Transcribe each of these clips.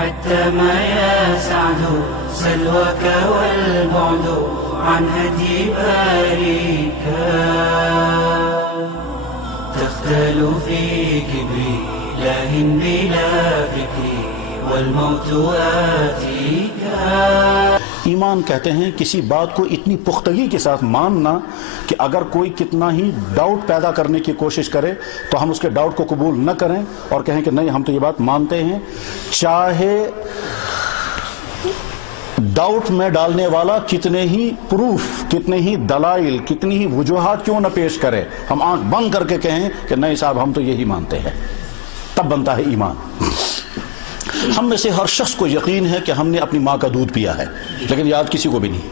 حتى ما يسعد سلوك والبعد عن هدي باريك تختل في كبري لاهٍ بلا فكري والموت آتيك. ایمان کہتے ہیں کسی بات کو اتنی پختگی کے ساتھ ماننا کہ اگر کوئی کتنا ہی ڈاؤٹ پیدا کرنے کی کوشش کرے تو ہم اس کے ڈاؤٹ کو قبول نہ کریں اور کہیں کہ نہیں ہم تو یہ بات مانتے ہیں، چاہے ڈاؤٹ میں ڈالنے والا کتنے ہی پروف، کتنے ہی دلائل، کتنی ہی وجوہات کیوں نہ پیش کرے، ہم آنکھ بند کر کے کہیں کہ نہیں صاحب ہم تو یہی مانتے ہیں، تب بنتا ہے ایمان. ہم میں سے ہر شخص کو یقین ہے کہ ہم نے اپنی ماں کا دودھ پیا ہے، لیکن یاد کسی کو بھی نہیں.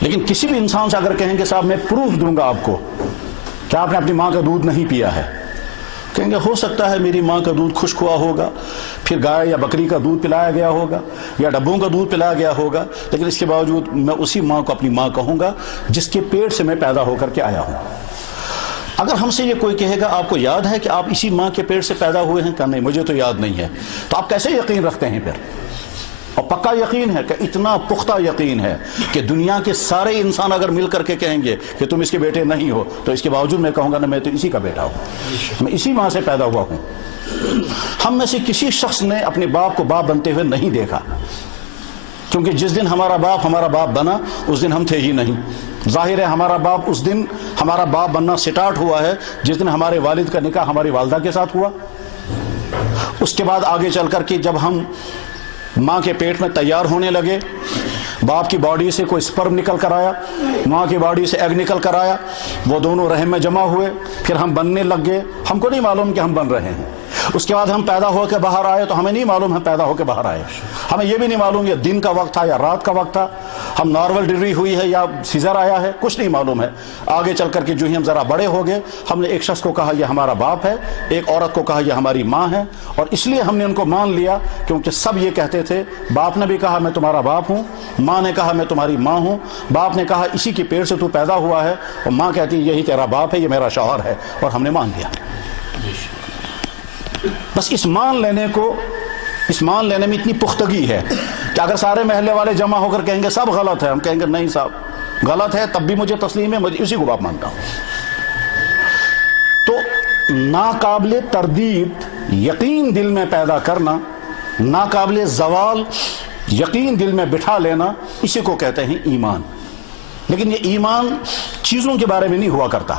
لیکن کسی بھی انسان سے اگر کہیں کہ صاحب میں پروف دوں گا آپ کو کہ آپ نے اپنی ماں کا دودھ نہیں پیا ہے، کہیں گے ہو سکتا ہے میری ماں کا دودھ خشک ہوا ہوگا، پھر گائے یا بکری کا دودھ پلایا گیا ہوگا یا ڈبوں کا دودھ پلایا گیا ہوگا، لیکن اس کے باوجود میں اسی ماں کو اپنی ماں کہوں گا جس کے پیٹ سے میں پیدا ہو کر کے آیا ہوں. اگر ہم سے یہ کوئی کہے گا آپ کو یاد ہے کہ آپ اسی ماں کے پیٹ سے پیدا ہوئے ہیں، کہ نہیں مجھے تو یاد نہیں ہے، تو آپ کیسے یقین رکھتے ہیں پھر؟ اور پکا یقین ہے کہ اتنا پختہ یقین ہے کہ دنیا کے سارے انسان اگر مل کر کے کہیں گے کہ تم اس کے بیٹے نہیں ہو، تو اس کے باوجود میں کہوں گا نا میں تو اسی کا بیٹا ہوں، میں اسی ماں سے پیدا ہوا ہوں. ہم میں سے کسی شخص نے اپنے باپ کو باپ بنتے ہوئے نہیں دیکھا، کیونکہ جس دن ہمارا باپ بنا اس دن ہم تھے ہی نہیں. ظاہر ہے ہمارا باپ اس دن ہمارا باپ بننا سٹارٹ ہوا ہے جس دن ہمارے والد کا نکاح ہماری والدہ کے ساتھ ہوا. اس کے بعد آگے چل کر کے جب ہم ماں کے پیٹ میں تیار ہونے لگے، باپ کی باڈی سے کوئی سپرم نکل کر آیا، ماں کی باڈی سے ایگ نکل کر آیا، وہ دونوں رحم میں جمع ہوئے، پھر ہم بننے لگ گئے. ہم کو نہیں معلوم کہ ہم بن رہے ہیں. اس کے بعد ہم پیدا ہو کے باہر آئے تو ہمیں نہیں معلوم ہم پیدا ہو کے باہر آئے. ہمیں یہ بھی نہیں معلوم یہ دن کا وقت تھا یا رات کا وقت تھا، ہم نارمل ڈلیوری ہوئی ہے یا سیزر آیا ہے، کچھ نہیں معلوم ہے. آگے چل کر کے جو ہی ہم ذرا بڑے ہو گئے، ہم نے ایک شخص کو کہا یہ ہمارا باپ ہے، ایک عورت کو کہا یہ ہماری ماں ہے، اور اس لیے ہم نے ان کو مان لیا کیونکہ سب یہ کہتے تھے. باپ نے بھی کہا میں تمہارا باپ ہوں، ماں نے کہا میں تمہاری ماں ہوں. باپ نے کہا اسی کے پیٹ سے تو پیدا ہوا ہے، اور ماں کہتی یہی تیرا باپ ہے، یہ میرا شوہر ہے، اور ہم نے مان لیا. بس اس مان لینے میں اتنی پختگی ہے کہ اگر سارے محلے والے جمع ہو کر کہیں گے سب غلط ہے، ہم کہیں گے نہیں صاحب غلط ہے تب بھی مجھے تسلیم ہے، مجھے اسی کو باپ مانتا ہوں. تو ناقابل تردید یقین دل میں پیدا کرنا، ناقابل زوال یقین دل میں بٹھا لینا، اسی کو کہتے ہیں ایمان. لیکن یہ ایمان چیزوں کے بارے میں نہیں ہوا کرتا.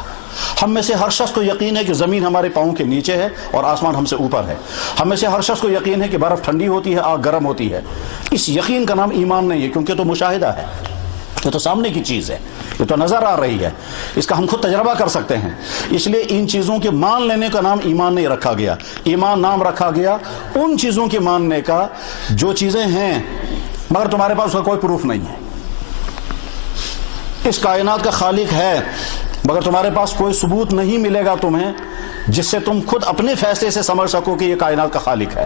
ہم میں سے ہر شخص کو یقین ہے کہ زمین ہمارے پاؤں کے نیچے ہے اور آسمان ہم سے اوپر ہے. ہم میں سے ہر شخص کو یقین ہے کہ برف ٹھنڈی ہوتی ہے، آگ گرم ہوتی ہے. اس یقین کا نام ایمان نہیں ہے، کیونکہ تو مشاہدہ ہے، یہ تو سامنے کی چیز ہے، یہ تو نظر آ رہی ہے، اس کا ہم خود تجربہ کر سکتے ہیں. اس لیے ان چیزوں کے مان لینے کا نام ایمان نہیں رکھا گیا. ایمان نام رکھا گیا ان چیزوں کے ماننے کا جو چیزیں ہیں مگر تمہارے پاس اس کا کوئی پروف نہیں ہے. اس کائنات کا خالق ہے مگر تمہارے پاس کوئی ثبوت نہیں ملے گا تمہیں جس سے تم خود اپنے فیصلے سے سمجھ سکو کہ یہ کائنات کا خالق ہے.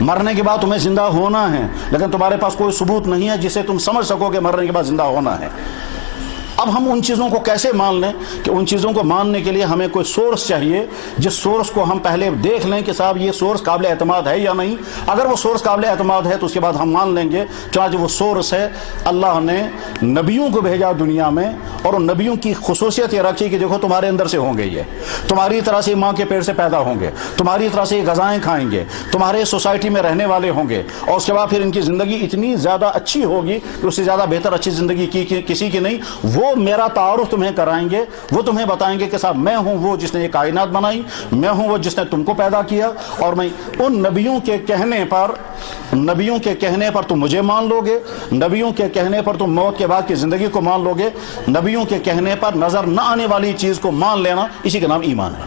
مرنے کے بعد تمہیں زندہ ہونا ہے، لیکن تمہارے پاس کوئی ثبوت نہیں ہے جس سے تم سمجھ سکو کہ مرنے کے بعد زندہ ہونا ہے. اب ہم ان چیزوں کو کیسے مان لیں کہ ان چیزوں کو ماننے کے لیے ہمیں کوئی سورس چاہیے جس سورس کو ہم پہلے دیکھ لیں کہ صاحب یہ سورس قابل اعتماد ہے یا نہیں. اگر وہ سورس قابل اعتماد ہے تو اس کے بعد ہم مان لیں گے. چنانچہ وہ سورس ہے اللہ نے نبیوں کو بھیجا دنیا میں، اور ان نبیوں کی خصوصیت یہ رکھی کہ دیکھو تمہارے اندر سے ہوں گے، یہ تمہاری طرح سے ماں کے پیٹ سے پیدا ہوں گے، تمہاری طرح سے یہ غذائیں کھائیں گے، تمہارے سوسائٹی میں رہنے والے ہوں گے، اور اس کے بعد پھر ان کی زندگی اتنی زیادہ اچھی ہوگی کہ اس سے زیادہ بہتر اچھی زندگی کسی کی نہیں. وہ میرا تعارف تمہیں کرائیں گے، وہ تمہیں بتائیں گے کہ صاحب میں ہوں وہ جس نے یہ کائنات بنائی، میں ہوں وہ جس نے تم کو پیدا کیا، اور میں ان نبیوں کے کہنے پر تم مجھے مان لو گے، نبیوں کے کہنے پر تم موت کے بعد کی زندگی کو مان لو گے، نبیوں کے کہنے پر نظر نہ آنے والی چیز کو مان لینا، اسی کا نام ایمان ہے.